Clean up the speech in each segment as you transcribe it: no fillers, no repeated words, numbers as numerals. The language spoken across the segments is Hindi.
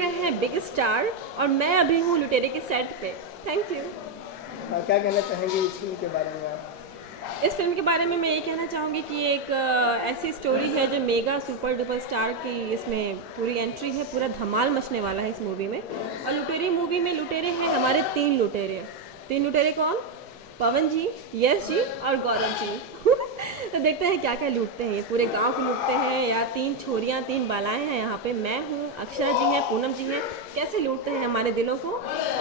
रहे हैं बिग स्टार और मैं अभी हूँ लुटेरे के सेट पे। Thank you. क्या कहना चाहेंगे इस फिल्म के बारे में आप? इस फिल्म के बारे में मैं ये कहना चाहूँगी कि एक ऐसी स्टोरी है जो मेगा सुपर डुपर स्टार की इसमें पूरी एंट्री है, पूरा धमाल मचने वाला है इस मूवी में। और लुटेरे मूवी में लुटेरे हैं हमारे 3 लुटेरे। 3 लुटेरे कौन? पवन जी, यश जी और गौरव जी। तो देखते हैं क्या क्या लूटते हैं, ये पूरे गांव को लूटते हैं या 3 छोरियां 3 बालाएं हैं यहाँ पे। मैं हूँ, अक्षरा जी हैं, पूनम जी हैं। कैसे लूटते हैं हमारे दिलों को।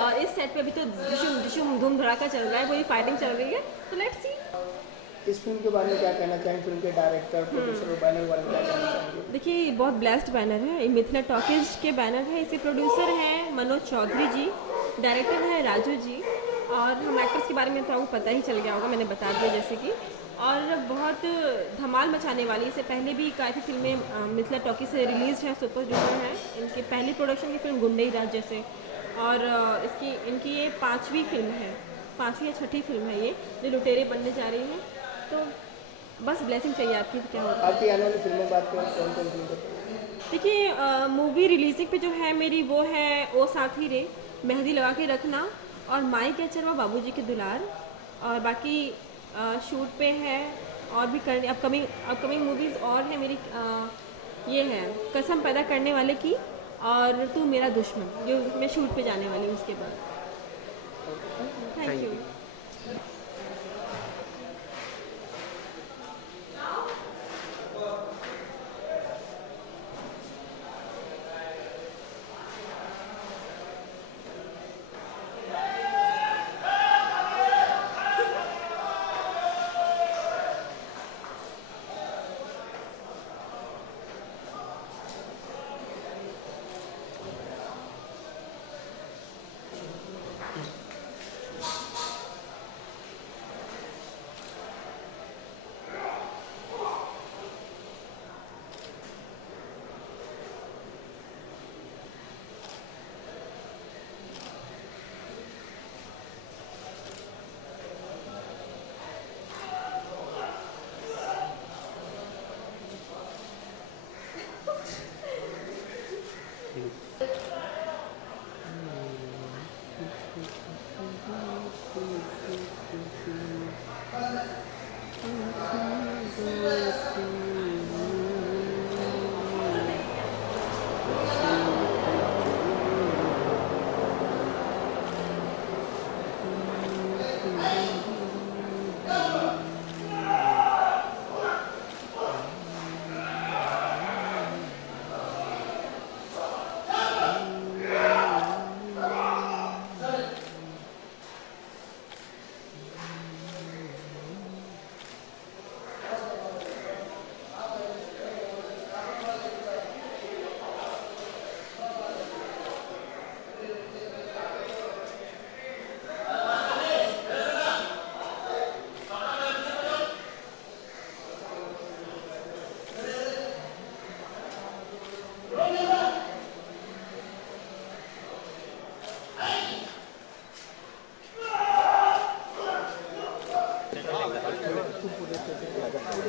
और इस सेट पे अभी तो डिशुम डिशुम धूम धड़ाका चल रहा है, पूरी फाइटिंग चल रही है। तो लेट्स सी। इस फिल्म के बारे में क्या कहना चाहेंगे? फिल्म के डायरेक्टर, प्रोड्यूसर और बैनर के बारे में क्या कहना चाहेंगे? देखिए ये बहुत ब्लेस्ड बैनर है, ये मिथिला टॉकीज के बैनर है। इसके प्रोड्यूसर हैं मनोज चौधरी जी, डायरेक्टर है राजू जी। और हम एक्टर्स के बारे में तो आपको पता ही चल गया होगा, मैंने बता दिया जैसे कि। और बहुत धमाल मचाने वाली, इससे पहले भी काफ़ी फिल्में मिथिला टॉकी से रिलीज है, सुपर डुपर है। इनकी पहली प्रोडक्शन की फिल्म गुंडई राज जैसे। और इनकी ये 5वीं फिल्म है, 5वीं या 6ठी फिल्म है ये जो लुटेरे बनने जा रही है। तो बस ब्लेसिंग चाहिए आपकी, तो क्या होगा। आपकी आने वाली फिल्में बात करें, कौन कौन फिल्म? देखिए मूवी रिलीजिंग पे जो है मेरी वो है ओ साथी रे, मेहंदी लगा के रखना और माई के चरवा बाबूजी के दुलार। और बाकी शूट पे है और भी करने अपकमिंग मूवीज़ और है मेरी। ये है कसम पैदा करने वाले की और तू मेरा दुश्मन, जो मैं शूट पे जाने वाली हूँ उसके बाद। Thank you.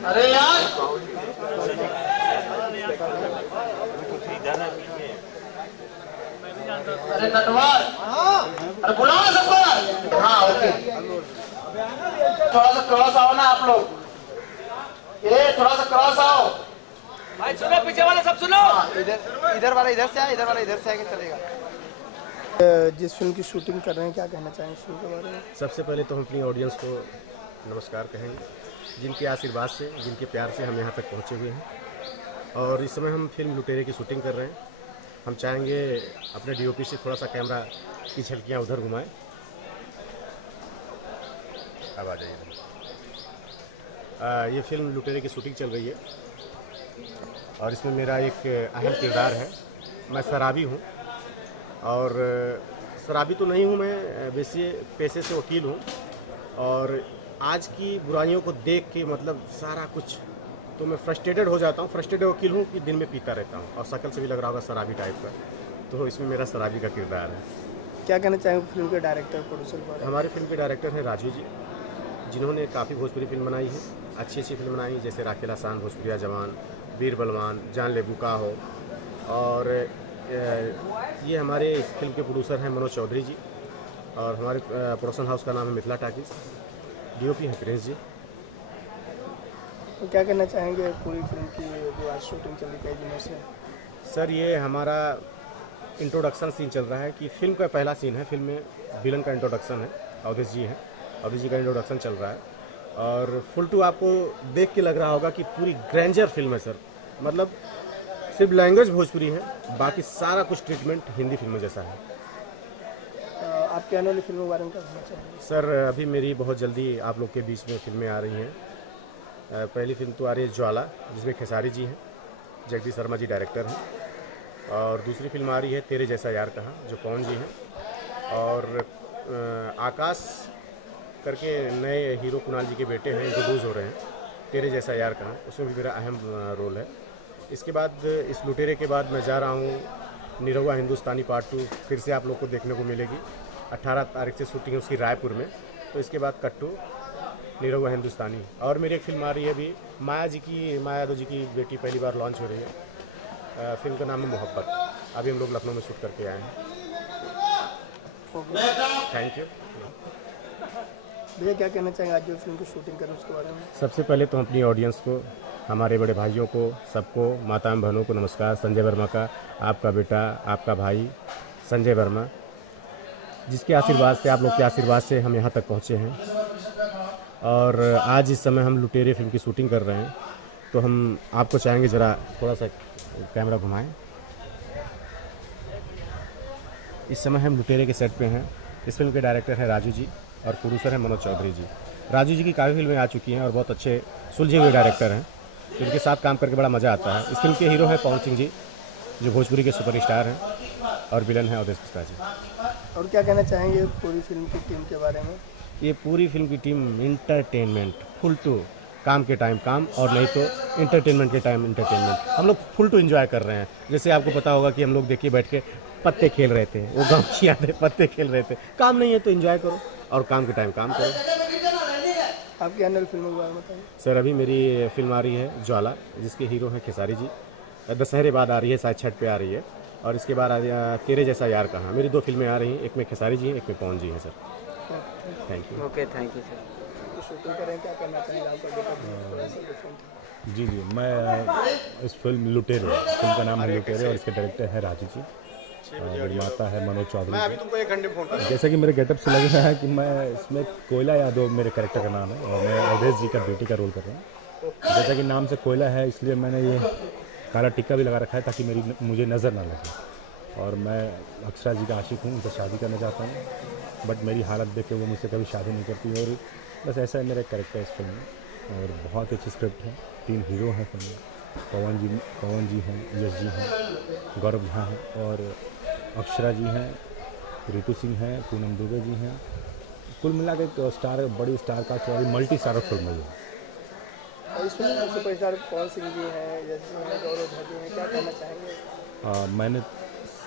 अरे यार अरे नटवर, अरे बुलाओ सबको। हाँ ओके, थोड़ा सा क्रॉस आओ ना आप लोग, ये थोड़ा सा क्रॉस आओ भाई। सुनो पीछे वाले सब सुनो। इधर वाला इधर से आए, इधर वाला इधर से आके चलेगा। जिस फिल्म की शूटिंग कर रहे हैं क्या कहना चाहेंगे इस फिल्म के बारे में? सबसे पहले तो हम अपनी ऑडियंस को नमस्कार कहेंगे, जिनके आशीर्वाद से, जिनके प्यार से हम यहाँ तक पहुँचे हुए हैं। और इस समय हम फिल्म लुटेरे की शूटिंग कर रहे हैं। हम चाहेंगे अपने डीओपी से थोड़ा सा कैमरा की झलकियाँ उधर घुमाएं। अब आ जाइए। ये फिल्म लुटेरे की शूटिंग चल रही है और इसमें मेरा एक अहम किरदार है। मैं शराबी हूँ और शराबी तो नहीं हूँ, मैं वैसे पेशे से वकील हूँ। और आज की बुराइयों को देख के मतलब सारा कुछ तो मैं फ्रस्ट्रेटेड हो जाता हूँ। फ्रस्ट्रेटेड वकील हूँ कि दिन में पीता रहता हूँ और शक्ल से भी लग रहा होगा शराबी टाइप का। तो इसमें मेरा शराबी का किरदार है। क्या कहना चाहेंगे फिल्म के डायरेक्टर, प्रोड्यूसर? हमारे फिल्म के डायरेक्टर हैं राजू जी, जिन्होंने काफ़ी भोजपुरी फिल्म बनाई है, अच्छी अच्छी फिल्म बनाई, जैसे राखेला शान, भोजपुरिया जवान, वीर बलवान, जान ले बुका हो। और ये हमारे इस फिल्म के प्रोड्यूसर हैं मनोज चौधरी जी, और हमारे प्रोडक्शन हाउस का नाम है मिथिला टाकीज, डीओपी है प्रिंस जी। तो क्या कहना चाहेंगे पूरी फिल्म की जो आज शूटिंग चली कई दिनों से? सर ये हमारा इंट्रोडक्शन सीन चल रहा है कि फिल्म का पहला सीन है। फिल्म में विलन का इंट्रोडक्शन है, अवधेश जी हैं, अवधेश जी का इंट्रोडक्शन चल रहा है। और फुल टू आपको देख के लग रहा होगा कि पूरी ग्रैंडर फिल्म है सर। मतलब सिर्फ लैंग्वेज भोजपुरी है, बाकी सारा कुछ ट्रीटमेंट हिंदी फिल्मों जैसा है। आपके आने वाली फिल्मों के बारे में क्या कहना चाहेंगे? सर अभी मेरी बहुत जल्दी आप लोग के बीच में फिल्में आ रही हैं। पहली फिल्म तो आ रही है ज्वाला, जिसमें खेसारी जी हैं, जगदीश शर्मा जी डायरेक्टर हैं। और दूसरी फिल्म आ रही है तेरे जैसा यार कहाँ, जो पवन जी हैं। और आकाश करके नए हीरो कुणाल जी के बेटे हैं, इंट्रोड्यूस हो रहे हैं, तेरे जैसा यार कहाँ, उसमें भी मेरा अहम रोल है। इसके बाद इस लुटेरे के बाद मैं जा रहा हूँ निरहुआ हिंदुस्तानी पार्ट 2, फिर से आप लोग को देखने को मिलेगी। 18 तारीख से शूटिंग है उसकी रायपुर में। तो इसके बाद कट्टू, निरहुआ हिंदुस्तानी, और मेरी एक फिल्म आ रही है अभी माया यादव जी की बेटी पहली बार लॉन्च हो रही है। फिल्म का नाम है मोहब्बत। अभी हम लोग लखनऊ में शूट करके आए हैं। थैंक यू भैया, क्या कहना चाहेंगे आज जो फिल्म की शूटिंग करें उसके बारे में? सबसे पहले तो अपनी ऑडियंस को, हमारे बड़े भाइयों को, सबको, माता बहनों को नमस्कार। संजय वर्मा का, आपका बेटा, आपका भाई संजय वर्मा, जिसके आशीर्वाद से, आप लोग के आशीर्वाद से हम यहाँ तक पहुँचे हैं। और आज इस समय हम लुटेरे फिल्म की शूटिंग कर रहे हैं। तो हम आपको चाहेंगे ज़रा थोड़ा सा कैमरा घुमाएं। इस समय हम लुटेरे के सेट पे हैं। इस फिल्म के डायरेक्टर हैं राजू जी और प्रोड्यूसर हैं मनोज चौधरी जी। राजू जी की काफ़ी फिल्में आ चुकी हैं और बहुत अच्छे सुलझे हुए डायरेक्टर हैं। इनके साथ काम करके बड़ा मज़ा आता है। इस फिल्म के हीरो हैं पवन सिंह जी, जो भोजपुरी के सुपरस्टार हैं, और विलन हैं अवधेश मिश्रा जी। और क्या कहना चाहेंगे पूरी फिल्म की टीम के बारे में? ये पूरी फिल्म की टीम इंटरटेनमेंट, फुल टू, काम के टाइम काम और नहीं तो इंटरटेनमेंट के टाइम इंटरटेनमेंट। हम लोग फुल टू एंजॉय कर रहे हैं। जैसे आपको पता होगा कि हम लोग देखिए बैठ के पत्ते खेल रहे थे, वो गाँव की यादें, पत्ते खेल रहे थे। काम नहीं है तो एंजॉय करो और काम के टाइम काम करो। आपकी आने वाली फिल्मों के बारे में बताइए। सर अभी मेरी फिल्म आ रही है ज्वाला, जिसके हीरो हैं खेसारी जी। दशहरे बाद आ रही है, शायद छठ पे आ रही है। और इसके बाद आ रही है तेरे जैसा यार कहाँ। मेरी 2 फिल्में आ रही हैं, एक में खेसारी जी हैं, एक में पवन जी हैं sir. Thank you. Okay, thank you sir. तो शूटिंग करें, क्या करना चाहेंगे आपका? जी, मैं इस फिल्म लुटेरे, फिल्म का नाम है लुटेरे और इसके डायरेक्टर है राजू जी, निर्माता है मनोज चौधरी जी। जैसा कि मेरे गेटअप से लग रहा है कि मैं इसमें कोयला यादव मेरे कैरेक्टर का नाम है और मैं अवधेश जी का बेटी का रोल कर रहा हूँ। जैसा कि नाम से कोयला है, इसलिए मैंने ये काला टिक्का भी लगा रखा है ताकि मुझे नज़र ना लगे। और मैं अक्षरा जी का आशिक हूँ, उनसे शादी करना चाहता हूँ, बट मेरी हालत देख के वो मुझसे कभी शादी नहीं करती। और बस ऐसा है मेरा कैरेक्टर इस फिल्म में। और बहुत अच्छी स्क्रिप्ट है, 3 हीरो हैं फिल्म में। पवन जी हैं, यश जी हैं, गौरव झा हैं और अक्षरा जी हैं, रितु सिंह हैं, पूनम दुबे जी हैं। कुल मिला के एक स्टार, बड़ी स्टार का मल्टी स्टारर फिल्म है ये। और इस फिल्म में सुपरस्टार पवन सिंह जी हैं, यश जी हैं, गौरव झा जी हैं, क्या कहना चाहेंगे? मैंने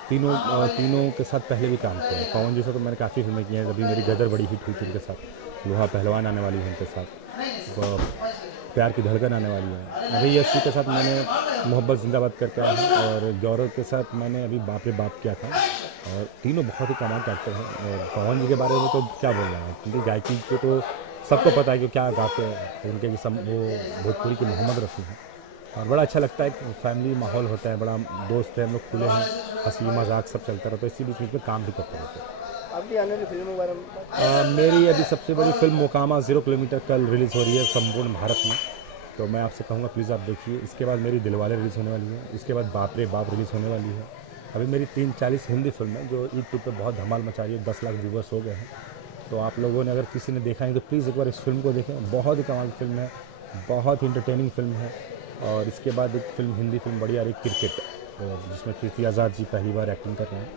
तीनों के साथ पहले भी काम किया है। पवन जी से तो मैंने काफ़ी फिल्में की हैं। अभी मेरी गदर बड़ी हिट हुई थी उनके साथ। लोहा पहलवान आने वाली है उनके साथ, प्यार की धड़कन आने वाली है। अभी यश जी के साथ मैंने मोहब्बत जिंदाबाद करके आया हूँ और गौरव के साथ मैंने अभी बाप रे बाप किया था। और तीनों बहुत ही कमाल एक्टर हैं। और पवन जी के बारे में तो क्या बोल रहे हैं, क्योंकि गायकी को तो सबको पता है कि क्या गाते हैं उनके, कि सब वो भोजपुरी के मोहम्मद रफ़ी हैं। और बड़ा अच्छा लगता है कि फैमिली माहौल होता है, बड़ा दोस्त है, हम लोग खुले हैं, हंसी मजाक सब चलता रहता है। इसी बीच में काम भी करते रहते हैं। आपकी आने वाली फिल्मों के बारे में? मेरी अभी सबसे बड़ी फिल्म मोकामा 0 किलोमीटर कल रिलीज़ हो रही है संपूर्ण भारत में। तो मैं आपसे कहूँगा प्लीज़ आप देखिए। इसके बाद मेरी दिलवाले रिलीज़ होने वाली है। इसके बाद बाप रे बाप रिलीज़ होने वाली है। अभी मेरी 340 हिंदी फिल्म है जो यूट्यूब पे बहुत धमाल मचा रही है। 10 लाख व्यूवर्स हो गए हैं। तो आप लोगों ने अगर किसी ने देखा है तो प्लीज़ एक बार इस फिल्म को देखें। बहुत ही कमाल फिल्म है, बहुत ही इंटरटेनिंग फिल्म है। और इसके बाद एक फिल्म, हिंदी फिल्म बड़ी आ रही क्रिकेट, जिसमें कीर्ति आज़ाद जी पहली बार एक्टिंग कर रहे हैं।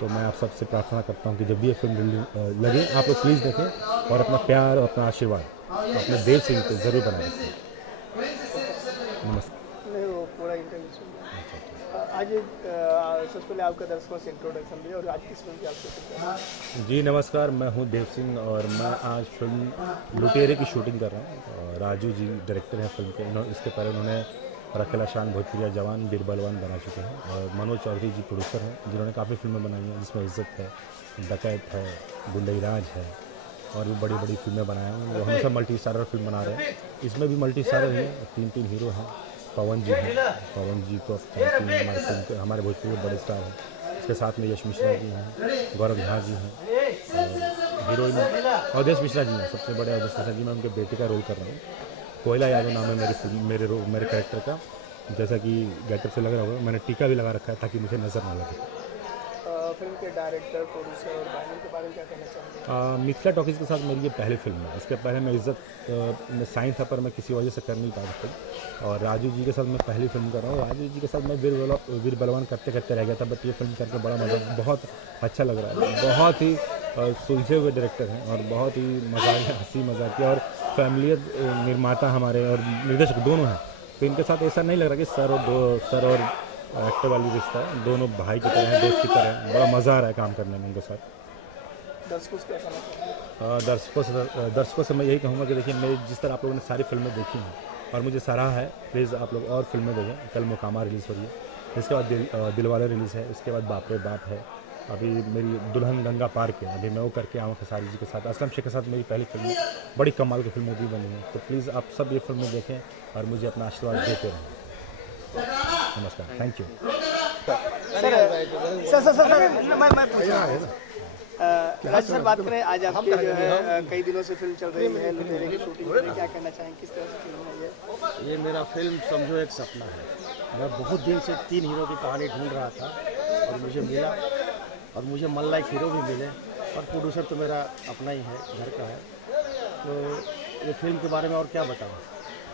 तो मैं आप सबसे प्रार्थना करता हूँ कि जब भी ये फिल्म लगे आप लोग प्लीज़ देखें और अपना प्यार और अपना आशीर्वाद अपने देव सिंह को ज़रूर बनाए रखें। नमस्कार। नहीं, वो पूरा इंटरव्यू सुन आज सबसे पहले आपका दर्शकों से इंट्रोडक्शन दिया और आज किस फिल्म की आप शूटिंग कर रहे हैं? जी नमस्कार, मैं हूँ देव सिंह और मैं आज फिल्म लुटेरे की शूटिंग कर रहा हूँ। राजू जी डायरेक्टर हैं फिल्म के। इसके पहले उन्होंने और अकेला शान भोजपुरिया जवान वीर बलवान बना चुके हैं। और मनोज चौधरी जी प्रोड्यूसर हैं, जिन्होंने काफ़ी फिल्में बनाई हैं, जिसमें इज्जत है, डकैत है, गुंडई राज है और भी बड़ी बड़ी फिल्में बनाए हैं। वो हमेशा मल्टी स्टारर फिल्म बना रहे हैं। इसमें भी मल्टी स्टारर हैं, 3 हीरो हैं। पवन जी हैं, पवन जी तो हमारे फिल्म के हमारे भोजपुरी के बड़े स्टार हैं। इसके साथ में यश मिश्रा जी हैं, गौरव झा जी हैं, हीरोइन अवधेश मिश्रा जी हैं। सबसे बड़े अवधेश मिश्रा जी, मैं उनके बेटे का रोल कर रहा हूँ। कोयला यादव नाम है मेरे कैरेक्टर का। जैसा कि गेटअप से लग रहा होगा, मैंने टीका भी लगा रखा है ताकि मुझे नज़र ना लगे। फिल्म के डायरेक्टर, प्रोड्यूसर और बैनर के बारे में क्या कहना चाहेंगे? मिथिला टॉकीज़ के साथ मेरी ये पहली फिल्म है। इसके पहले मैं इज्जत में साइन था, पर मैं किसी वजह से कर नहीं पाया फिल्म। और राजू जी के साथ मैं पहली फिल्म कर रहा हूँ। राजू जी के साथ मैं वीर बलवान करते करते रह गया था, बट ये फिल्म करके बड़ा मज़ा, बहुत अच्छा लग रहा है। बहुत ही सुलझे हुए डायरेक्टर हैं और बहुत ही हंसी मजाक की और फैमिलियत निर्माता हमारे और निर्देशक दोनों हैं। तो इनके साथ ऐसा नहीं लग रहा कि सर और एक्टर वाली रिश्ता है। दोनों भाई की तरह हैं, दोस्त की तरह हैं। बड़ा मज़ा आ रहा है काम करने में उनके साथ। दर्शकों से मैं यही कहूँगा कि देखिए, मेरी जिस तरह आप लोगों ने सारी फिल्में देखी हैं और मुझे सराहा है, प्लीज़ आप लोग और फिल्में देखें। कल मुकामा रिलीज़ हो रही है, इसके बाद दिलवाले रिलीज़ है, उसके बाद बाप रे बाप है, अभी मेरी दुल्हन गंगा पार के अभी मैं वो करके आऊँ खेसारी जी के साथ। असलम शेख के साथ मेरी पहली फिल्म बड़ी कमाल की फिल्म भी बनी है। तो प्लीज़ आप सब ये फिल्में देखें और मुझे अपना आशीर्वाद देते रहें। नमस्कार, थैंक यू। राज सर, बात करें आज आपकी जो है कई दिनों से फिल्म चल रही है, लुटेरे की शूटिंग में क्या कहना चाहेंगे, किस तरह से फिल्म है ये? ये मेरा फिल्म समझो एक सपना है। मैं बहुत दिन से 3 हीरो की कहानी ढूंढ रहा था और मुझे मिला, और मुझे मन लाइक हीरो भी मिले, और प्रोड्यूसर तो मेरा अपना ही है, घर का है। तो ये फिल्म के बारे में और क्या बताऊँ।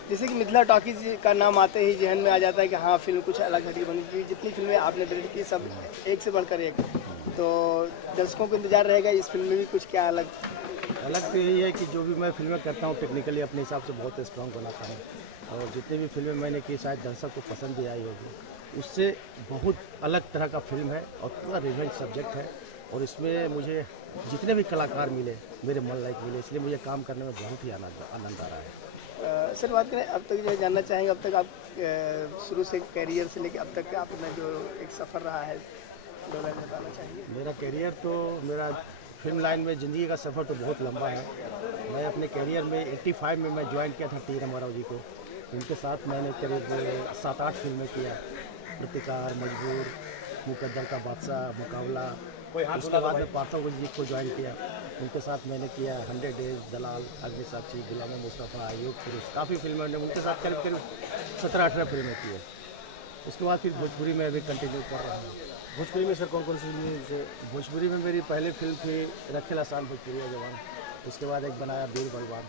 जैसे कि मिथिला टॉकीज का नाम आते ही जहन में आ जाता है कि हाँ, फिल्म कुछ अलग हटके बनी थी। जितनी फिल्में आपने डायरेक्ट की सब एक से बढ़कर एक, तो दर्शकों को इंतजार रहेगा इस फिल्म में भी कुछ क्या अलग तो यही है कि जो भी मैं फिल्में करता हूँ टेक्निकली अपने हिसाब से बहुत स्ट्रॉन्ग बनाता हूँ, और जितनी भी फिल्में मैंने की शायद दर्शक को पसंद भी आई होगी। उससे बहुत अलग तरह का फिल्म है और पूरा रिवेंज सब्जेक्ट है, और इसमें मुझे जितने भी कलाकार मिले मेरे मन लायक मिले, इसलिए मुझे काम करने में बहुत ही आनंद आ रहा है। सर, बात करें अब तक जो जानना चाहेंगे, अब तक आप शुरू से कैरियर से लेकर अब तक आपने जो एक सफ़र रहा है, दो लाइन बताना चाहिए। मेरा कैरियर तो मेरा फिल्म लाइन में ज़िंदगी का सफ़र तो बहुत लंबा है। मैं अपने कैरियर में 85 में मैं ज्वाइन किया था टी रामाराव जी को। उनके साथ मैंने करीब 7-8 फिल्में किया, प्रतिकार, मजबूर, मुकद्दर का बादशाह, मुकाबला। उसके बाद में पार्थव जी को ज्वाइन किया, उनके साथ मैंने किया 100 डेज, दलाल, अग्निसाक्षी, गुलाम मुस्तफ़ा, अयूब फिरोज, काफ़ी फिल्में मैंने उनके साथ करीब 17-18 फिल्में की है। उसके बाद फिर भोजपुरी में भी कंटिन्यू कर रहा हूँ। भोजपुरी में सर कौन कौन सी फिल्में? भोजपुरी में मेरी पहली फिल्म थी रखेला शान भोजपुरिया जवान, उसके बाद एक बनाया वीर बलवान,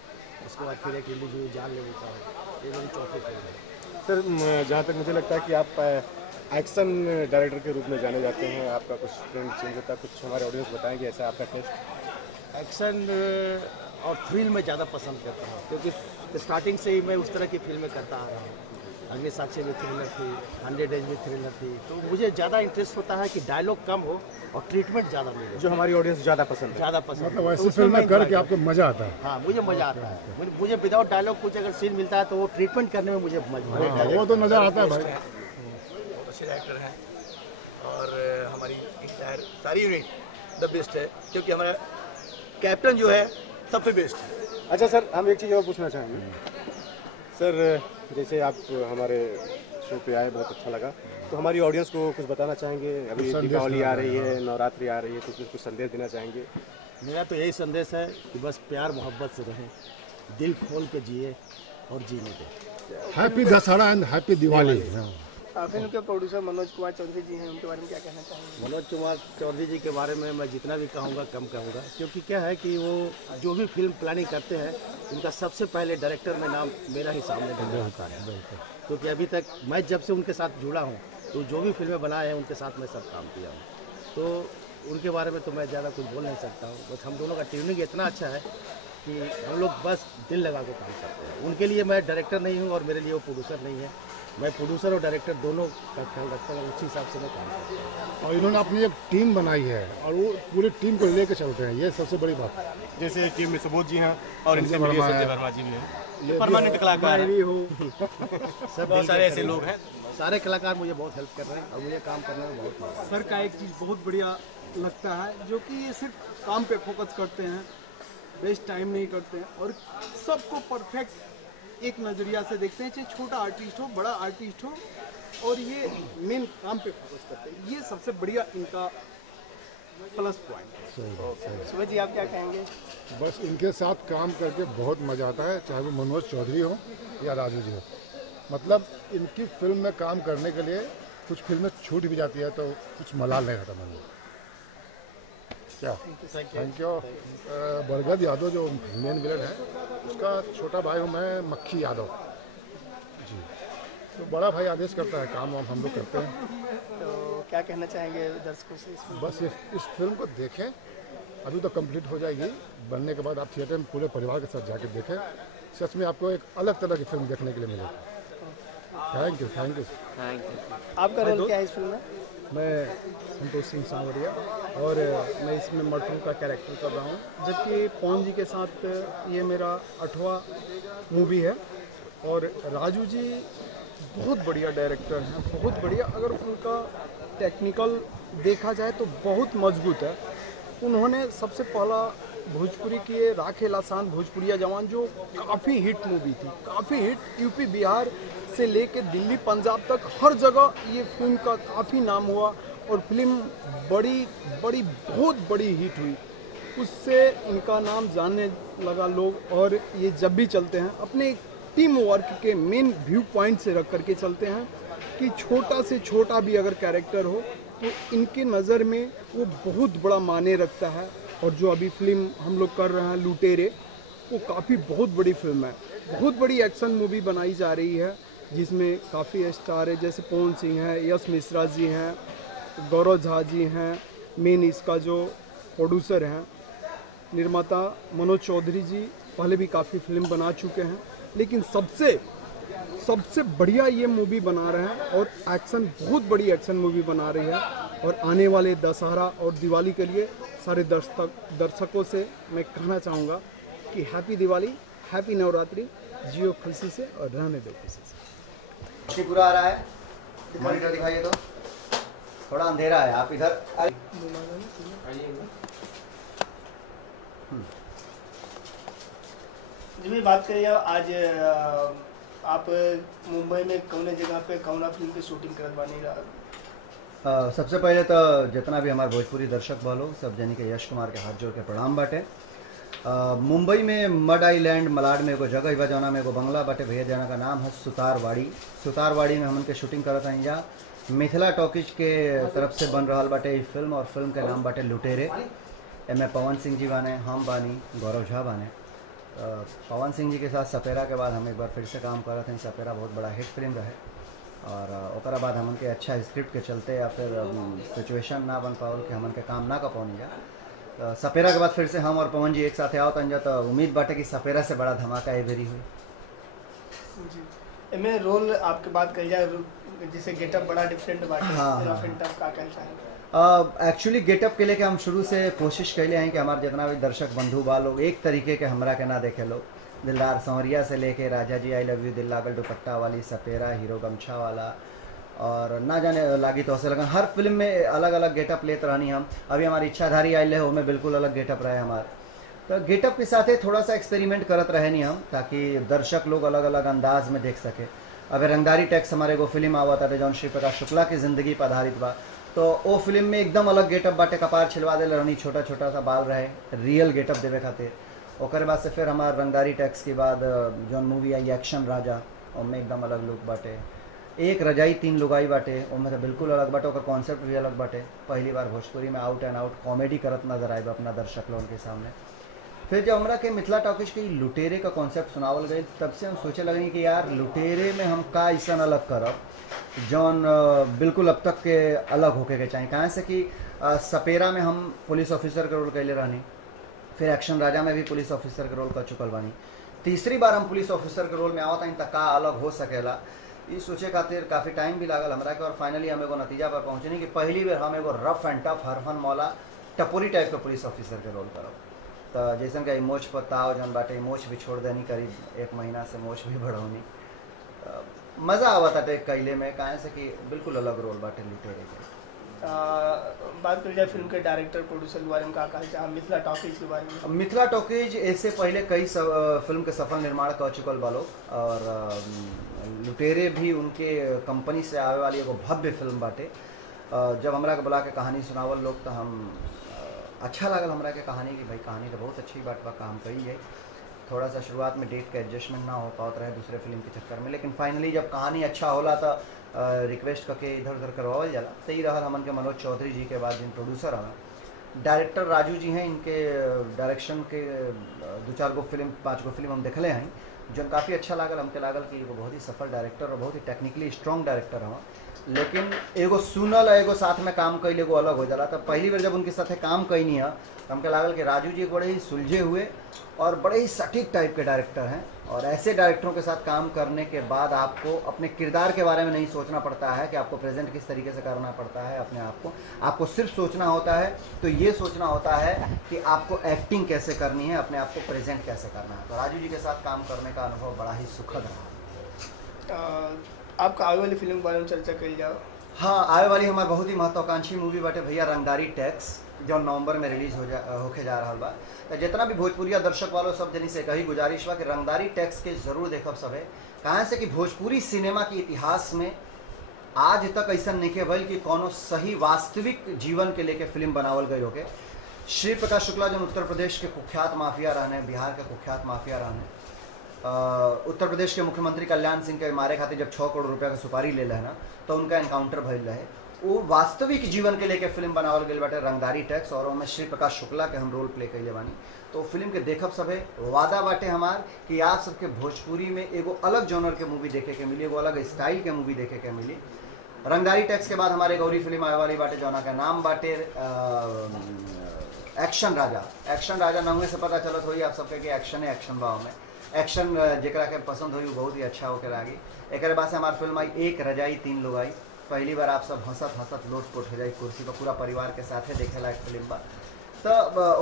उसके बाद फिर एक रिलीज जान ले लेता हूँ। ये मेरी चौथी फिल्म है। सर, जहाँ तक मुझे लगता है कि आप एक्शन डायरेक्टर के रूप में जाने जाते हैं, आपका कुछ ट्रेंड चेंज होता है, कुछ हमारे ऑडियंस बताएंगे ऐसा आपका टेस्ट? एक्शन और थ्रिल में ज़्यादा पसंद करता हूँ, क्योंकि स्टार्टिंग से ही मैं उस तरह की फिल्में करता आ रहा हूँ। अग्निसाक्षी भी थ्रिलर थी, 100 डेज भी थ्रिलर थी, तो मुझे ज़्यादा इंटरेस्ट होता है कि डायलॉग कम हो और ट्रीटमेंट ज़्यादा मिले, जो हमारी ऑडियंस ज़्यादा पसंद है। मतलब ऐसी फिल्में करके आपको मज़ा आता है? हाँ, मुझे मज़ा आता है। मुझे विदाउट डायलॉग कुछ अगर सीन मिलता है तो वो ट्रीटमेंट करने में मुझे मजा, वो तो नज़र आता है भाई। बहुत अच्छे डायरेक्टर हैं और हमारी इंटायर सारी यूनिट द बेस्ट है, क्योंकि हमारा कैप्टन जो है सबसे बेस्ट है। अच्छा सर, हम एक चीज़ और पूछना चाहेंगे सर, जैसे आप हमारे शो पे आए, बहुत अच्छा लगा, तो हमारी ऑडियंस को कुछ बताना चाहेंगे? अभी दीपावली आ रही है, नवरात्रि आ रही है, तो कुछ संदेश देना चाहेंगे? मेरा तो यही संदेश है कि बस प्यार मोहब्बत से रहें, दिल खोल के जिए और जीने दें। Happy Dussehra and happy Diwali. Film के प्रोड्यूसर मनोज कुमार चौधरी जी हैं, उनके बारे में क्या कहना चाहेंगे? मनोज कुमार चौधरी जी के बारे में मैं जितना भी कहूँगा कम कहूँगा, क्योंकि क्या है कि वो जो भी फिल्म प्लानिंग करते हैं उनका सबसे पहले डायरेक्टर में नाम मेरा ही सामने बना होता है, क्योंकि अभी तक मैं जब से उनके साथ जुड़ा हूँ तो जो भी फिल्में बनाए हैं उनके साथ मैं सब काम किया हूँ। तो उनके बारे में तो मैं ज़्यादा कुछ बोल नहीं सकता हूँ। बस हम दोनों का ट्यूनिंग इतना अच्छा है कि हम लोग बस दिल लगा के काम करते हैं। उनके लिए मैं डायरेक्टर नहीं हूँ और मेरे लिए वो प्रोड्यूसर नहीं है, मैं प्रोड्यूसर और डायरेक्टर दोनों का ख्याल रखता हूँ, उसी हिसाब से मैं काम करता हूँ। और इन्होंने अपनी एक टीम बनाई है और वो पूरी टीम को लेकर चलते हैं, ये सबसे बड़ी बात है। जैसे टीम में सुबोध जी हैं और इनसे संजय वर्मा संजय वर्मा जी भी हैं, परमानेंट कलाकार हैं। सब बहुत सारे ऐसे लोग हैं। सारे कलाकार मुझे बहुत हेल्प कर रहे हैं और मुझे काम करने में बहुत मजा सर का एक चीज़ बहुत बढ़िया लगता है, जो कि ये सिर्फ काम पे फोकस करते हैं, वेस्ट टाइम नहीं करते हैं और सबको परफेक्ट एक नज़रिया से देखते हैं, चाहे छोटा आर्टिस्ट हो बड़ा आर्टिस्ट हो, और ये मेन काम पे फोकस करते हैं। ये सबसे बढ़िया इनका प्लस पॉइंट है। सुबह जी आप क्या कहेंगे? बस इनके साथ काम करके बहुत मज़ा आता है, चाहे वो मनोज चौधरी हो या राजू जी हो। मतलब इनकी फिल्म में काम करने के लिए कुछ फिल्में छूट भी जाती है तो कुछ मलाल नहीं रहता मन में। क्या थैंक यू। बरगद यादव जो मेन विलन है, उसका छोटा भाई हूँ मैं, मक्खी यादव जी। तो बड़ा भाई आदेश करता है, काम वाम हम लोग करते हैं। तो क्या कहना चाहेंगे दर्शकों से इसमें? बस इस फिल्म को देखें, अभी तो कंप्लीट हो जाएगी, बनने के बाद आप थिएटर में पूरे परिवार के साथ जाके देखें। सच में आपको एक अलग तरह की फिल्म देखने के लिए मिलेगी। Thank you thank you. आपका रोल क्या है इस फिल्म में? मैं संतोष सिंह सांवरिया और मैं इसमें मटरू का कैरेक्टर कर रहा हूँ, जबकि पवन जी के साथ ये मेरा 8वां मूवी है। और राजू जी बहुत बढ़िया डायरेक्टर हैं, बहुत बढ़िया। अगर उनका टेक्निकल देखा जाए तो बहुत मजबूत है। उन्होंने सबसे पहला भोजपुरी किए राखे लासान भोजपुरिया जवान, जो काफ़ी हिट मूवी थी, काफ़ी हिट। यूपी बिहार से लेके दिल्ली पंजाब तक हर जगह ये फिल्म का काफ़ी नाम हुआ और फिल्म बड़ी बहुत बड़ी हिट हुई। उससे इनका नाम जानने लगा लोग, और ये जब भी चलते हैं अपने टीम वर्क के मेन व्यू पॉइंट से रख करके चलते हैं कि छोटा से छोटा भी अगर कैरेक्टर हो तो इनके नज़र में वो बहुत बड़ा मायने रखता है। और जो अभी फिल्म हम लोग कर रहे हैं लुटेरे, वो काफ़ी बहुत बड़ी फिल्म है, बहुत बड़ी एक्शन मूवी बनाई जा रही है, जिसमें काफ़ी स्टार है, जैसे पवन सिंह है, यश मिश्रा जी हैं, गौरव झा जी हैं, मेन इसका जो प्रोड्यूसर हैं निर्माता मनोज चौधरी जी, पहले भी काफ़ी फिल्म बना चुके हैं, लेकिन सबसे बढ़िया ये मूवी बना रहे हैं और एक्शन बहुत बड़ी एक्शन मूवी बना रही है। और आने वाले दशहरा और दिवाली के लिए सारे दर्शकों से मैं कहना चाहूँगा कि हैप्पी दिवाली, हैप्पी नवरात्रि, जियो खुशी से और रहने दो खुशी से। रोशनी पूरा आ रहा है, मॉनिटर दिखाइए तो, थोड़ा अंधेरा है, आप इधर जी भी बात करिए। आज आप मुंबई में कौन जगह पे कौन फिल्म की शूटिंग करत बानी रहा? सबसे पहले तो जितना भी हमारे भोजपुरी दर्शक भालो सब जनी के यश कुमार के हाथ जोड़ के प्रणाम बाटे। मुंबई में मड आइलैंड मलाड में एगो जगह बा जौना में एगो बंगला बाटे, भैया जना का नाम है सुतारवाड़ी। सुतारवाड़ी में हमन के शूटिंग करत हैं जा मिथिला टॉकीज के तरफ से बन रहा बाटे फिल्म, और फिल्म के नाम बाटे लुटेरे। एमे पवन सिंह जी बाने, हम बानी, गौरव झा बाने। पवन सिंह जी के साथ सपेरा के बाद हम एक बार फिर से काम करते हैं। सपेरा बहुत बड़ा हिट फिल्म रहे, और ओकरा बाद हमन के अच्छा स्क्रिप्ट के चलते या फिर सिचुएशन ना बन पाओल कि हमन के काम ना कर पानी जा। सपेरा के बाद फिर से हम और पवन जी एक साथ आओ तंजा, तो उम्मीद बाटे कि सपेरा से बड़ा धमाका ये बेरी हुई जी। मैं रोल आपके बात कर जाए, जिसे गेटअप बड़ा डिफरेंट बाटे। हाँ। का कहना एक्चुअली गेटअप के लिए कि हम शुरू से कोशिश कैले हैं कि हमारे जितना भी दर्शक बंधु बा लोग एक तरीके के हमरा के ना देखे लोग। दिलदार संवरिया से लेके राजा जी आई लव यू, दिल लागल दुपट्टा वाली, सपेरा, हीरो गमछा वाला, और ना जाने लागी तो से लगन हर फिल्म में अलग अलग गेटअप लेते रहनी हम। अभी हमारी इच्छाधारी आई है, उसमें बिल्कुल अलग गेटअप रहे हमारे। तो गेटअप के साथ थोड़ा सा एक्सपेरिमेंट करत रहे नहीं हम, ताकि दर्शक लोग अलग अलग अंदाज में देख सके। अभी रंगदारी टैक्स हमारे एगो फिल्म आवा था जौन श्री प्रकाश शुक्ला की ज़िंदगी पर आधारित बा, तो वो फिल्म में एकदम अलग गेटअप बाटे, कपार छिलवा दे रहनी, छोटा छोटा सा बाल रहे, रियल गेटअप देवे खातिर। और बाद से फिर हमारे रंगदारी टैक्स के बाद जौन मूवी आई एक्शन राजा, उनमें एकदम अलग लुक बाटे। एक रजाई 3 लुगाई बाटे, उनमें तो बिल्कुल अलग बाटे, और कॉन्सेप्ट भी अलग बाटे। पहली बार भोजपुरी में आउट एंड आउट कॉमेडी करत नजर आए अपना दर्शक लोगों के सामने। फिर जब हमरा के मिथिला टॉकीज के लुटेरे का कॉन्सेप्ट सुनावल गई, तब से हम सोचे लगनी कि यार लुटेरे में हम का ऐसा अलग करब जौन बिल्कुल अब तक के अलग होके के चाहिए। कहाँ से कि सपेरा में हम पुलिस ऑफिसर का रोल कैले रहनी, फिर एक्शन राजा में भी पुलिस ऑफिसर के रोल कर चुकल बानी, तीसरी बार हम पुलिस ऑफिसर के रोल में आवत हैं, तो का अलग हो सकेला। ये सोचे खातिर काफ़ी टाइम भी लागल हमरा के, और फाइनली हम एगो नतीजा पर पहुँचनी कि पहली बेर हम एगो रफ एंड टफ हरफन मौला टपोरी टाइप के पुलिस ऑफिसर के रोल करब। तो जैसन कि मोछ पर ताव जौन बाटे मोछ भी छोड़ देनी, करीब 1 महीना से मोछ भी बढ़ौनी। मज़ा आवता टे कैले में, काहे से कि बिल्कुल अलग रोल बाटे लुटेरे के। बात कर जाए फिल्म के डायरेक्टर प्रोड्यूसर के बारे में, क्या कहना चाह मिथिला टॉकीज के बारे में? मिथिला टॉकीज इससे पहले कई फिल्म के सफल निर्माण कर चुकल बा लोग, और लुटेरे भी उनके कंपनी से आवे वाली एगो भव्य फिल्म बाटे। जब हमरा के बुला के कहानी सुनावल लोग तो हम अच्छा लागल हमरा के कहानी की, भाई कहानी तो बहुत अच्छी बात बा, काम कही है। थोड़ा सा शुरुआत में डेट का एडजस्टमेंट ना हो पाता रहे दूसरे फिल्म के चक्कर में, लेकिन फाइनली जब कहानी अच्छा होला तो रिक्वेस्ट करके इधर उधर करवावल जाला। सही रहा हमन के मनोज चौधरी जी के बाद जिन प्रोड्यूसर हैं डायरेक्टर राजू जी हैं, इनके डायरेक्शन के 2-4 गो फिल्म 5 गो फिल्म हम देखले हैं जो काफ़ी अच्छा लागल। हमके लागल कि वो बहुत ही सफल डायरेक्टर और बहुत ही टेक्निकली स्ट्रॉन्ग डायरेक्टर हवा, लेकिन एगो सुनल एगो साथ में काम कैल एगो अलग हो जाला। तो पहली बार जब उनके साथ काम कैनी है तो हमके लागल कि राजू जी बड़े ही सुलझे हुए और बड़े ही सटीक टाइप के डायरेक्टर हैं, और ऐसे डायरेक्टरों के साथ काम करने के बाद आपको अपने किरदार के बारे में नहीं सोचना पड़ता है कि आपको प्रेजेंट किस तरीके से करना पड़ता है अपने आप को, आपको सिर्फ सोचना होता है तो ये सोचना होता है कि आपको एक्टिंग कैसे करनी है, अपने आप को प्रेजेंट कैसे करना है। तो राजू जी के साथ काम करने का अनुभव बड़ा ही सुखद रहा। आपका आगे वाली फिल्म के बारे में चर्चा कर जाओ। हाँ, आगे वाली हमारी बहुत ही महत्वाकांक्षी मूवी बाटे भैया रंगदारी टैक्स, जो नवंबर में रिलीज होके जा रहा बा। तो जितना भी भोजपुरिया दर्शक वालों सब जनी से कही गुजारिश बा कि रंगदारी टैक्स के जरूर देखब सब है। कहाँ से कि भोजपुरी सिनेमा के इतिहास में आज तक ऐसा नहीं भइल कि कोनो सही वास्तविक जीवन के लेके फिल्म बनावल गई होके। श्री प्रकाश शुक्ला जो उत्तर प्रदेश के कुख्यात माफिया रहने, बिहार के कुख्यात माफिया रहने, उत्तर प्रदेश के मुख्यमंत्री कल्याण सिंह के मारे खातिर जब 6 करोड़ रुपया का सुपारी ले ना तो उनका एनकाउंटर भइल रहे। वो वास्तविक जीवन के लेके फिल्म बनावल गई बाटे रंगदारी टैक्स, और उसमें श्री प्रकाश शुक्ला के हम रोल प्ले कैले बानी। तो फिल्म के देखब सब है, वादा बाटे हमार कि आप सबके भोजपुरी में एगो अलग जॉनर के मूवी देखे के मिली, एगो अलग स्टाइल के मूवी देखे के मिली। रंगदारी टैक्स के बाद हमारे गौरी फिल्म आने वाली बाटे जौना का नाम बाटे एक्शन राजा। एक्शन राजा नाम से पता चलत हुई आप सबके कि एक्शन भाव में एक्शन जरा के पसंद हुई बहुत ही अच्छा होकर आगे। एक बाद से हमारी फिल्म आई एक रजाई 3 लोग आई। पहली बार आप सब हंसत लोट-पोट हो जाए कुर्सी पर, पूरा परिवार के साथ देखे लायक फिल्म बा। तो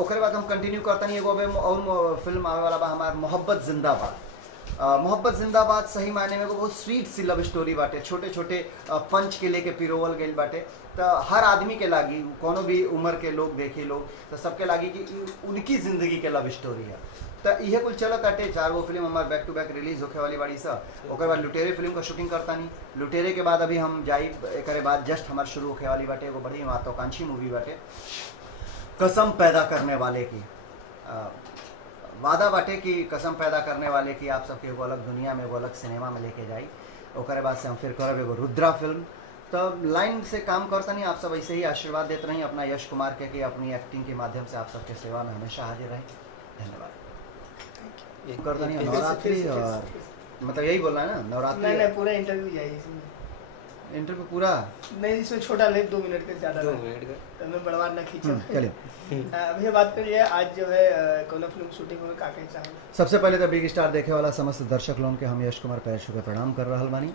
ओकरे बाद हम कंटिन्यू करते नहीं, एगो और फिल्म आवे वाला बा हमार मोहब्बत जिंदाबाद। मोहब्बत जिंदाबाद सही मायने में एगो बहुत स्वीट सी लव स्टोरी बाटे, छोटे छोटे पंच के लेके पिरोवल गई बाटे। तो हर आदमी के लागी, कोनो भी उम्र के लोग देखे लोग तो सबके लागी कि उनकी ज़िंदगी के लव स्टोरी है। तो यह कुल चलो काटे 4 गो फिल्म हमारे बैक टू बैक रिलीज होने वाली बाड़ी सा। ओकर बाद लुटेरे फिल्म का शूटिंग करता नहीं, लुटेरे के बाद अभी हम जाई एक बाद जस्ट हमारे शुरू होने वाली बाटे एगो बड़ी महत्वाकांक्षी मूवी बाटे कसम पैदा करने वाले की। वादा बाटे कि कसम पैदा करने वाले की आप सबके एगो अलग दुनिया में एगो अलग सिनेमा में लेके जाई। ओकर बाद से हम फिर करब एगो रुद्रा फिल्म। तो लाइन से काम करता नहीं, आप सब ऐसे ही आशीर्वाद देते रहिए अपना यश कुमार के कि अपनी एक्टिंग के माध्यम से आप सबके सेवा में हमेशा हाजिर रहें। धन्यवाद। करता नहीं नवरात्रि, और मतलब यही बोलना है ना नवरात्रि? नहीं पूरा इंटरव्यू जाइए इसमें। इंटरव्यू पूरा नहीं, इसमें छोटा ले 2 मिनट के ज़्यादा 2 मिनट का तो मैं बर्बाद ना खींचूं। चलिए भैया बात करिए आज जो है कौन फिल्म शूटिंग में का चाहें। सबसे पहले तो बिग स्टार देखे वाला समस्त दर्शक लोगों के हम यश कुमार पैर छू के प्रणाम कर रहा बानी।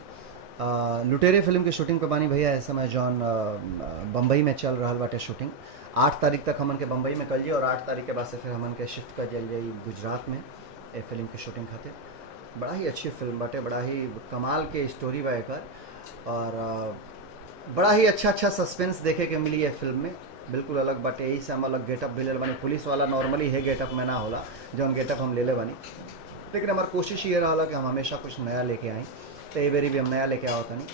लुटेरे फिल्म की शूटिंग पे बानी भैया इस समय जॉन बम्बई में चल रहा बाटे शूटिंग। 8 तारीख तक हमन के बम्बई में कल और 8 तारीख के बाद से फिर हमन के शिफ्ट कर जल जाई गुजरात में ए फिल्म की शूटिंग खातिर। बड़ा ही अच्छी फिल्म बाटे, बड़ा ही कमाल के स्टोरी बा एकर, और बड़ा ही अच्छा सस्पेंस देखे के मिली है फिल्म में। बिल्कुल अलग बाटे, यही से हम अलग गेटअप भी ले बानी। पुलिस वाला नॉर्मली है गेटअप में ना होला जौन गेटअप हम ले बानी, लेकिन हमारी कोशिश ये रहा कि हम हमेशा कुछ नया लेके आए। तो ये बेरी भी हम नया लेके आवत नहीं,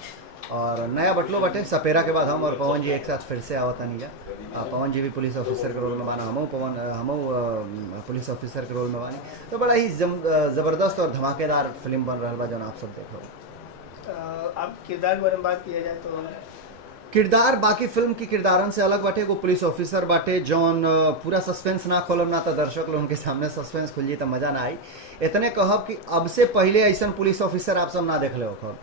और नया बटलो बटे सपेरा के बाद हम और पवन जी एक साथ फिर से आवता नहीं जा। पवन जी भी पुलिस ऑफिसर के रोल में बाना, हम पुलिस ऑफिसर के रोल में बानी। तो बड़ा ही ज़बरदस्त और धमाकेदार फिल्म बन रहा बा जौन आप सब देखो। आप किरदार के बारे में बात किया जाए तो किरदार बाकी फिल्म की किरदारन से अलग बाटे। वो पुलिस ऑफिसर बाटे जौन पूरा सस्पेंस ना खोलब ना तो दर्शक लोगों के सामने सस्पेंस खुल जी तो मजा ना आई। इतने कहब कि अब से पहले ऐसा पुलिस ऑफिसर आप सब ना देख ले हो।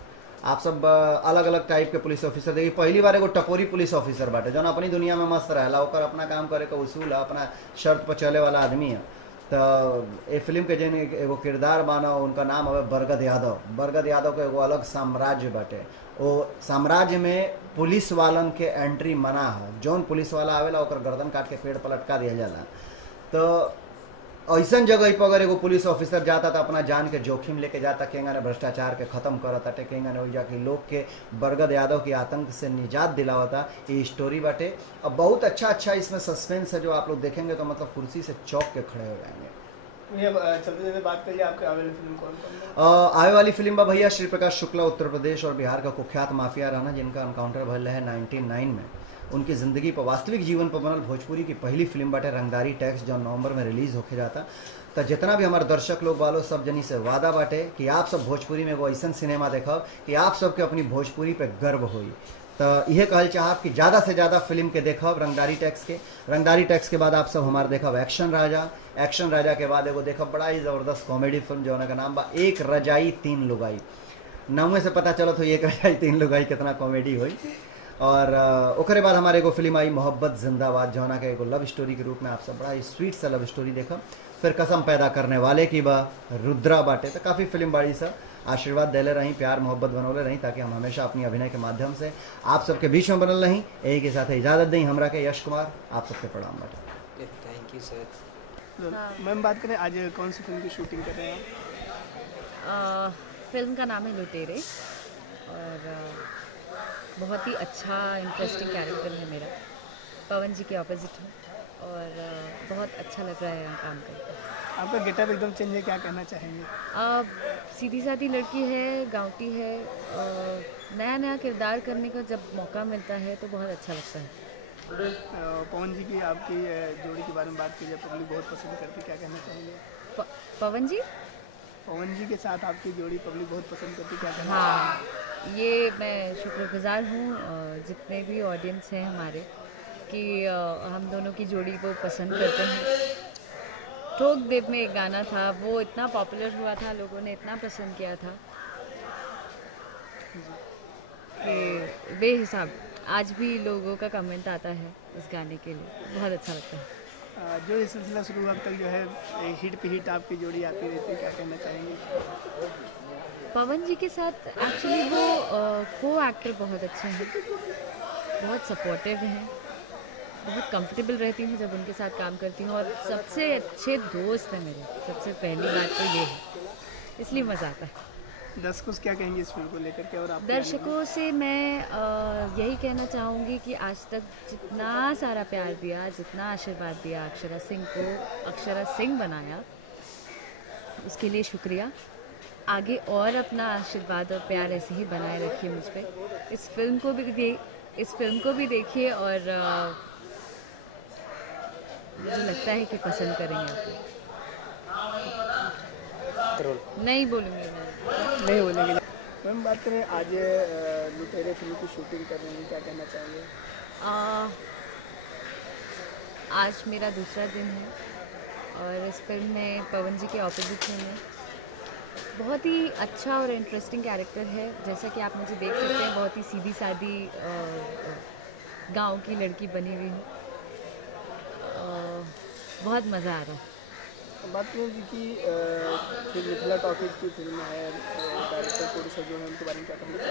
आप सब अलग अलग टाइप के पुलिस ऑफिसर देखिए। पहली बार एगो टपोरी पुलिस ऑफिसर बाटे जौन अपनी दुनिया में मस्त रहेला, ओकर अपना काम करे का उसूल है, अपना शर्त पर चले वाला आदमी है। तो ये फिल्म के जन एगो किरदार बाना उनका नाम हवे बरगद यादव। बरगद यादव के एगो अलग साम्राज्य बाटे। वो साम्राज्य में पुलिस वालन के एंट्री मना है। जौन पुलिस वाला आवेला ओकर गर्दन काट के पेड़ पर लटका दिया जाला। तो ऐसा जगह पर अगर एगो पुलिस ऑफिसर जाता तो अपना जान के जोखिम लेके जाता, केंगा ने भ्रष्टाचार के खत्म करता, केंगा ने हो जाके लोग के बरगद यादव की आतंक से निजात दिलावता। ये स्टोरी बाटे। अब बहुत अच्छा इसमें सस्पेंस है जो आप लोग देखेंगे तो मतलब कुर्सी से चौंक के खड़े हो जाएंगे। चलते चलते बात करिए आपके आने वाली फिल्म कौन आने वाली फिल्म बा भैया श्री प्रकाश शुक्ला उत्तर प्रदेश और बिहार का कुख्यात माफिया रहना जिनका एनकाउंटर भल है 1999 में। उनकी ज़िंदगी पर वास्तविक जीवन पर बनल भोजपुरी की पहली फिल्म बाटे रंगदारी टैक्स जो नवंबर में रिलीज़ होके जाता। तो जितना भी हमारे दर्शक लोग वालों सब जनी से वादा बाटे कि आप सब भोजपुरी में वो ऐसा सिनेमा देखब कि आप सबके अपनी भोजपुरी पे गर्व होई। तो यह कहल चाहब कि ज़्यादा से ज़्यादा फिल्म के देखब रंगदारी टैक्स के। रंगदारी टैक्स के बाद आप सब हमारे देखब एक्शन राजा। एक्शन राजा के बाद एगो देखब बड़ा ही ज़बरदस्त कॉमेडी फिल्म जो का नाम बा एक रजाई तीन लुगाई। नामे से पता चलो तो एक रजाई तीन लुगाई कितना कॉमेडी हुई। और ओकरे बाद हमारे एगो फिल्म आई मोहब्बत जिंदाबाद जौना के एगो लव स्टोरी के रूप में आप सब बड़ा ही स्वीट सा लव स्टोरी देखब। फिर कसम पैदा करने वाले की बा रुद्रा बाटे। तो काफ़ी फिल्म बाड़ी सा आशीर्वाद देले रही, प्यार मोहब्बत बनौले रही ताकि हम हमेशा अपनी अभिनय के माध्यम से आप सबके बीच में बनल रही। यही के साथ इजाज़त दी हमरा के यश कुमार। आप सबके प्रणाम बाटे। Thank you sir. मैम बात करें आज कौन सी फिल्म की शूटिंग कर रहे हैं? फिल्म का नाम है लुटेरे और बहुत ही अच्छा इंटरेस्टिंग कैरेक्टर है मेरा। पवन जी के ऑपोजिट हूँ और बहुत अच्छा लग रहा है यहाँ काम करके। आपका गेटअप एकदम चेंज है, क्या कहना चाहेंगे? सीधी सादी लड़की है, गाँवटी है, नया किरदार करने का जब मौका मिलता है तो बहुत अच्छा लगता है। पवन जी की आपकी जोड़ी के बारे में बात की जाए, पब्लिक बहुत पसंद करती है, क्या कहना चाहेंगे? पवन जी के साथ आपकी जोड़ी पब्लिक बहुत पसंद करती है, क्या कहना हाँ, ये मैं शुक्रगुजार हूँ जितने भी ऑडियंस हैं हमारे कि हम दोनों की जोड़ी वो पसंद करते हैं। ठोक देव में एक गाना था वो इतना पॉपुलर हुआ था, लोगों ने इतना पसंद किया था कि बेहिसाब आज भी लोगों का कमेंट आता है उस गाने के लिए, बहुत अच्छा लगता है। जो ये सिलसिला शुरू हुआ अब तक जो है हिट पे हिट आपकी जोड़ी आती रहती है, क्या कहना चाहेंगे? पवन जी के साथ एक्चुअली वो को एक्टर बहुत अच्छे हैं, बहुत सपोर्टिव हैं, बहुत कंफर्टेबल रहती हूँ जब उनके साथ काम करती हूँ और सबसे अच्छे दोस्त हैं मेरे। सबसे पहली बात तो ये है, इसलिए मज़ा आता है। दर्शकों से क्या कहेंगे इस फिल्म को लेकर के? और आप दर्शकों से मैं यही कहना चाहूँगी कि आज तक जितना सारा प्यार दिया, जितना आशीर्वाद दिया अक्षरा सिंह को, अक्षरा सिंह बनाया, उसके लिए शुक्रिया। आगे और अपना आशीर्वाद और प्यार ऐसे ही बनाए रखिए मुझ पर। इस फिल्म को भी देखिए और मुझे लगता है कि पसंद करेंगे आप। नहीं बोलूँगी, नहीं बोलेंगे। मैम बात करें आज लुटेरे फिल्म की शूटिंग कर रहे हैं, क्या कहना चाहेंगे? आज मेरा दूसरा दिन है और इस फिल्म में पवन जी के ऑपोजिट में बहुत ही अच्छा और इंटरेस्टिंग कैरेक्टर है। जैसा कि आप मुझे देख सकते हैं, बहुत ही सीधी सादी गांव की लड़की बनी हुई हूँ। बहुत मज़ा आ रहा है। बात करें जी कि फिर मिथिला टॉकीज की फिल्म है, डायरेक्टर प्रोड्यूसर जो है उनके बारे में क्या कहना चाहिए?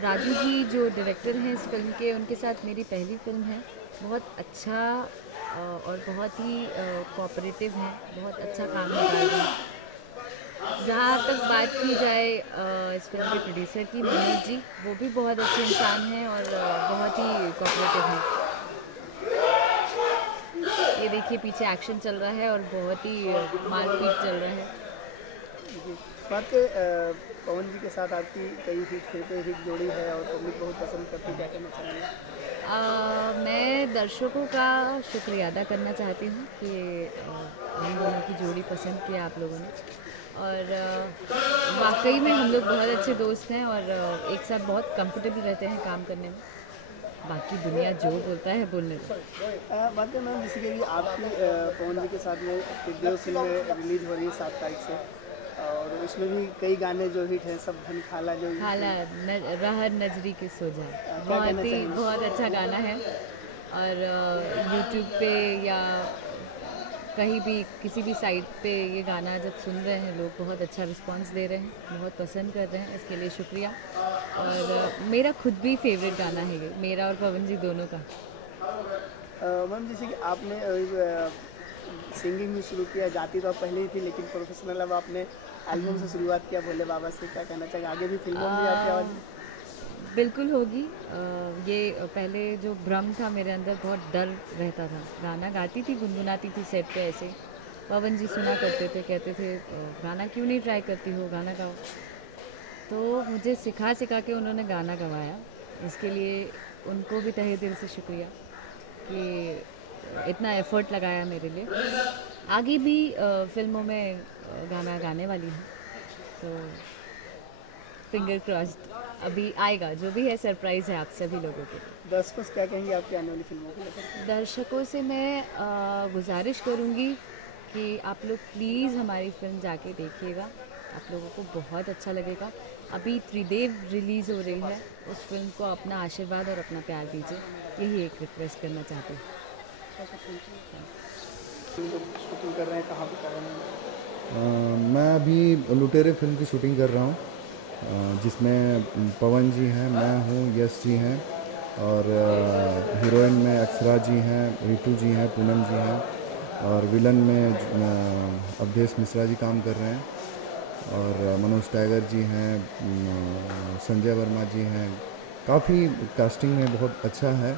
राजू जी जो डायरेक्टर हैं इस फिल्म के, उनके साथ मेरी पहली फिल्म है। बहुत अच्छा और बहुत ही कोऑपरेटिव हैं, बहुत अच्छा काम कर रहे हैं। जहाँ तक बात की जाए इस फिल्म के प्रोड्यूसर की, मनोज जी, वो भी बहुत अच्छे इंसान हैं और बहुत ही कोऑपरेटिव हैं। ये देखिए पीछे एक्शन चल रहा है और बहुत ही मारपीट चल रहा है। बात पवन जी के साथ आपकी कई हिट जोड़ी है और पब्लिक बहुत पसंद करती है, क्या कहना चाहेंगे? मैं दर्शकों का शुक्रिया अदा करना चाहती हूँ कि हम दोनों की जोड़ी पसंद किया आप लोगों ने और वाकई में हम लोग बहुत अच्छे दोस्त हैं और एक साथ बहुत कंफर्टेबल रहते हैं काम करने में। बाकी दुनिया जो बोलता है बोलने दो। बात है मैम, जैसे कि आपकी पवन जी के साथ में देव फिल्म रिलीज हो रही है 7 तारीख से और उसमें भी कई गाने जो हिट हैं, सब धन खाला जो रहर नजरी के सो जाए, बहुत अच्छा गाना है और यूट्यूब पे या कहीं भी किसी भी साइट पे ये गाना जब सुन रहे हैं लोग बहुत अच्छा रिस्पांस दे रहे हैं, बहुत पसंद कर रहे हैं, इसके लिए शुक्रिया। और मेरा खुद भी फेवरेट गाना है ये, मेरा और पवन जी दोनों का। मैम जैसे कि आपने सिंगिंग भी शुरू किया, गाती तो आप पहले ही थी लेकिन प्रोफेशनल अब आपने एल्बम से शुरुआत किया भोले बाबा से, क्या कहना चाहिए आगे भी फिल्मों में आपकी आवाज़? बिल्कुल होगी। ये पहले जो भ्रम था मेरे अंदर, बहुत डर रहता था। गाना गाती थी, गुनगुनाती थी सेट पे ऐसे, पवन जी सुना करते थे, कहते थे गाना क्यों नहीं ट्राई करती हो, गाना गाओ। तो मुझे सिखा के उन्होंने गाना गवाया, इसके लिए उनको भी तहे दिल से शुक्रिया कि इतना एफर्ट लगाया मेरे लिए। आगे भी फिल्मों में गाना गाने वाली हूँ, तो फिंगर क्रॉस्ड अभी आएगा, जो भी है सरप्राइज़ है आप सभी लोगों के। दर्शकों से क्या कहेंगे आपकी आने वाली फिल्मों को लेकर? दर्शकों से मैं गुजारिश करूँगी कि आप लोग प्लीज़ हमारी फिल्म जाके देखिएगा, आप लोगों को बहुत अच्छा लगेगा। अभी त्रिदेव रिलीज़ हो रही है, उस फिल्म को अपना आशीर्वाद और अपना प्यार दीजिए, यही एक रिक्वेस्ट करना चाहती हूँ। शूटिंग कर रहे हैं, कहाँ पर कर रहे हैं? मैं अभी लुटेरे फिल्म की शूटिंग कर रहा हूँ, जिसमें पवन जी हैं, मैं हूँ, यश जी हैं, और हीरोइन में अक्षरा जी हैं, रितु जी हैं, पूनम जी हैं, और विलन में अवधेश मिश्रा जी काम कर रहे हैं, और मनोज टाइगर जी हैं, संजय वर्मा जी हैं। काफ़ी कास्टिंग में बहुत अच्छा है,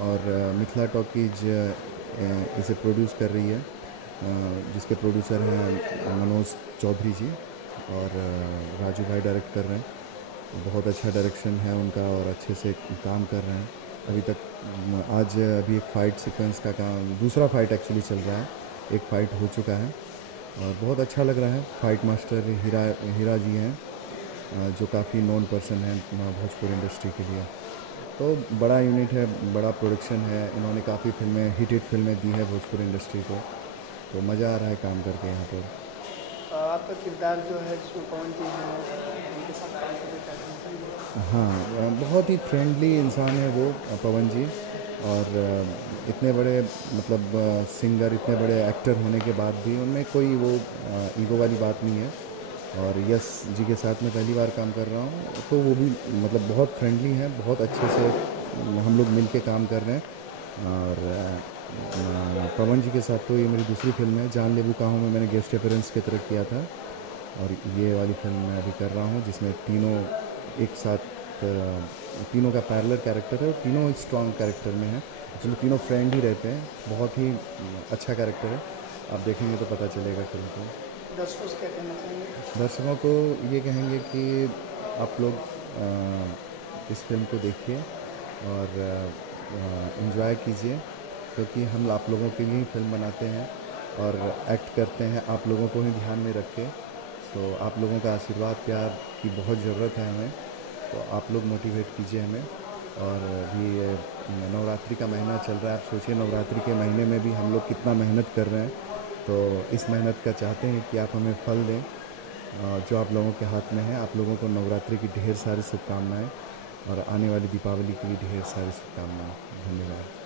और मिथिला टॉकीज इसे प्रोड्यूस कर रही है, जिसके प्रोड्यूसर हैं मनोज चौधरी जी, और राजू भाई डायरेक्ट कर रहे हैं। बहुत अच्छा डायरेक्शन है उनका और अच्छे से काम कर रहे हैं अभी तक। आज अभी एक फ़ाइट सीक्वेंस का काम, दूसरा फाइट एक्चुअली चल रहा है, एक फ़ाइट हो चुका है और बहुत अच्छा लग रहा है। फाइट मास्टर हीरा जी हैं, जो काफ़ी नोन पर्सन हैं भोजपुरी इंडस्ट्री के लिए। तो बड़ा यूनिट है, बड़ा प्रोडक्शन है, इन्होंने काफ़ी फिल्में, हिट फिल्में दी है भोजपुरी इंडस्ट्री को, तो मज़ा आ रहा है काम करके यहाँ पर। आपका किरदार जो है पवन जी हैं, उनके साथ काम करके चाहते हैं? हाँ, बहुत ही फ्रेंडली इंसान है वो पवन जी, और इतने बड़े मतलब सिंगर, इतने बड़े एक्टर होने के बाद भी उनमें कोई वो ईगो वाली बात नहीं है। और यश जी के साथ मैं पहली बार काम कर रहा हूँ, तो वो भी मतलब बहुत फ्रेंडली हैं, बहुत अच्छे से हम लोग मिल के काम कर रहे हैं। और पवन जी के साथ तो ये मेरी दूसरी फिल्म है, जान लेबू काहू में मैंने गेस्ट अपीयरेंस की तरह किया था, और ये वाली फिल्म मैं अभी कर रहा हूँ, जिसमें तीनों एक साथ, तीनों का पैरेलल कैरेक्टर है और तीनों स्ट्रॉन्ग कैरेक्टर में है। चलो तीनों फ्रेंड ही रहते हैं, बहुत ही अच्छा कैरेक्टर है, आप देखेंगे तो पता चलेगा फिल्म को। दर्शकों से क्या कहना चाहिए? दर्शकों को ये कहेंगे कि आप लोग इस फिल्म को देखिए और एंजॉय कीजिए, क्योंकि हम आप लोगों के लिए ही फिल्म बनाते हैं और एक्ट करते हैं आप लोगों को ही ध्यान में रख के। तो आप लोगों का आशीर्वाद, प्यार की बहुत ज़रूरत है हमें, तो आप लोग मोटिवेट कीजिए हमें। और अभी नवरात्रि का महीना चल रहा है, आप सोचिए नवरात्रि के महीने में भी हम लोग कितना मेहनत कर रहे हैं, तो इस मेहनत का चाहते हैं कि आप हमें फल दें, जो आप लोगों के हाथ में है। आप लोगों को नवरात्रि की ढेर सारी शुभकामनाएँ और आने वाली दीपावली की भी ढेर सारी शुभकामनाएँ। धन्यवाद।